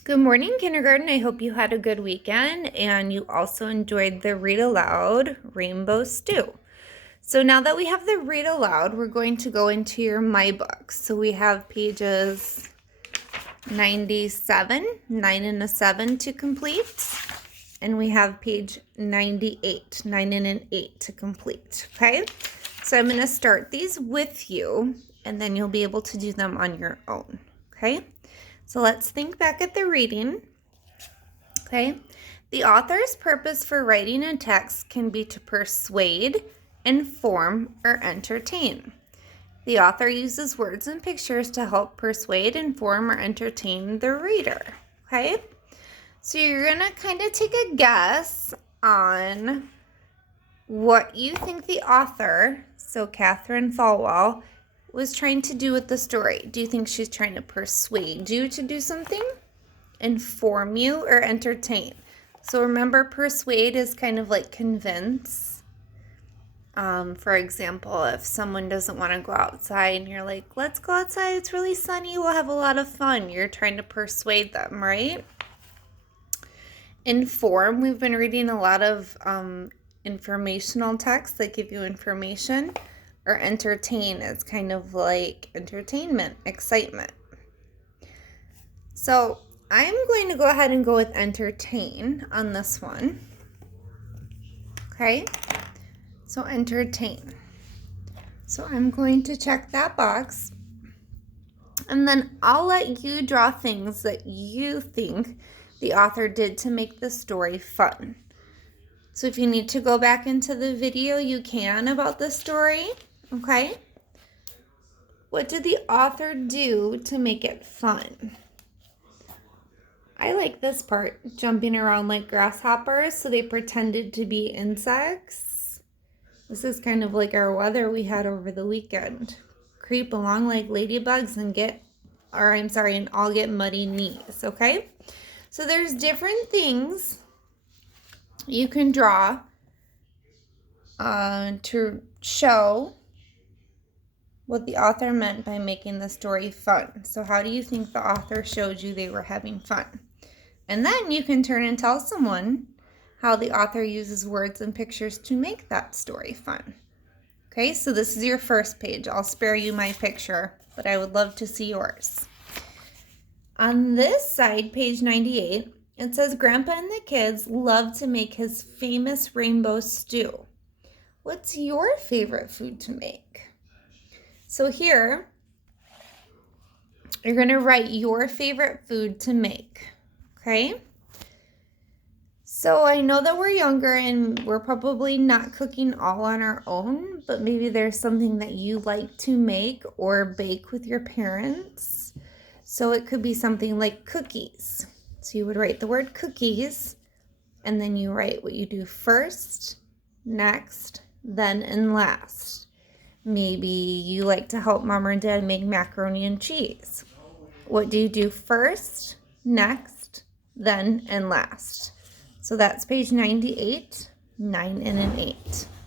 Good morning, kindergarten. I hope you had a good weekend and you also enjoyed the read aloud Rainbow Stew. So now that we have the read aloud, we're going to go into your myBook. So we have pages 97, 9 and a 7 to complete. And we have page 98, 9 and an 8 to complete, okay? So I'm going to start these with you and then you'll be able to do them on your own, okay? So let's think back at the reading, okay? The author's purpose for writing a text can be to persuade, inform, or entertain. The author uses words and pictures to help persuade, inform, or entertain the reader, okay? So you're going to kind of take a guess on what you think the author, so Catherine Falwell, was trying to do with the story. Do you think she's trying to persuade you to do something, inform you, or entertain? So remember, persuade is kind of like convince. For example, if someone doesn't want to go outside and you're like, let's go outside, it's really sunny, we'll have a lot of fun. You're trying to persuade them, right? Inform, we've been reading a lot of informational texts that give you information. Or entertain is kind of like entertainment, excitement. So I'm going to go ahead and go with entertain on this one. Okay, so entertain. So I'm going to check that box. And then I'll let you draw things that you think the author did to make the story fun. So if you need to go back into the video, you can about the story. Okay, what did the author do to make it fun? I like this part, jumping around like grasshoppers, so they pretended to be insects. This is kind of like our weather we had over the weekend. Creep along like ladybugs and all get muddy knees, okay? So there's different things you can draw to show what the author meant by making the story fun. So how do you think the author showed you they were having fun? And then you can turn and tell someone how the author uses words and pictures to make that story fun. Okay, so this is your first page. I'll spare you my picture, but I would love to see yours. On this side, page 98, it says, Grandpa and the kids love to make his famous rainbow stew. What's your favorite food to make? So here, you're going to write your favorite food to make, okay? So I know that we're younger and we're probably not cooking all on our own, but maybe there's something that you like to make or bake with your parents. So it could be something like cookies. So you would write the word cookies, and then you write what you do first, next, then, and last. Maybe you like to help mom or dad make macaroni and cheese. What do you do first, next, then, and last? So that's page 98, 9 and an 8.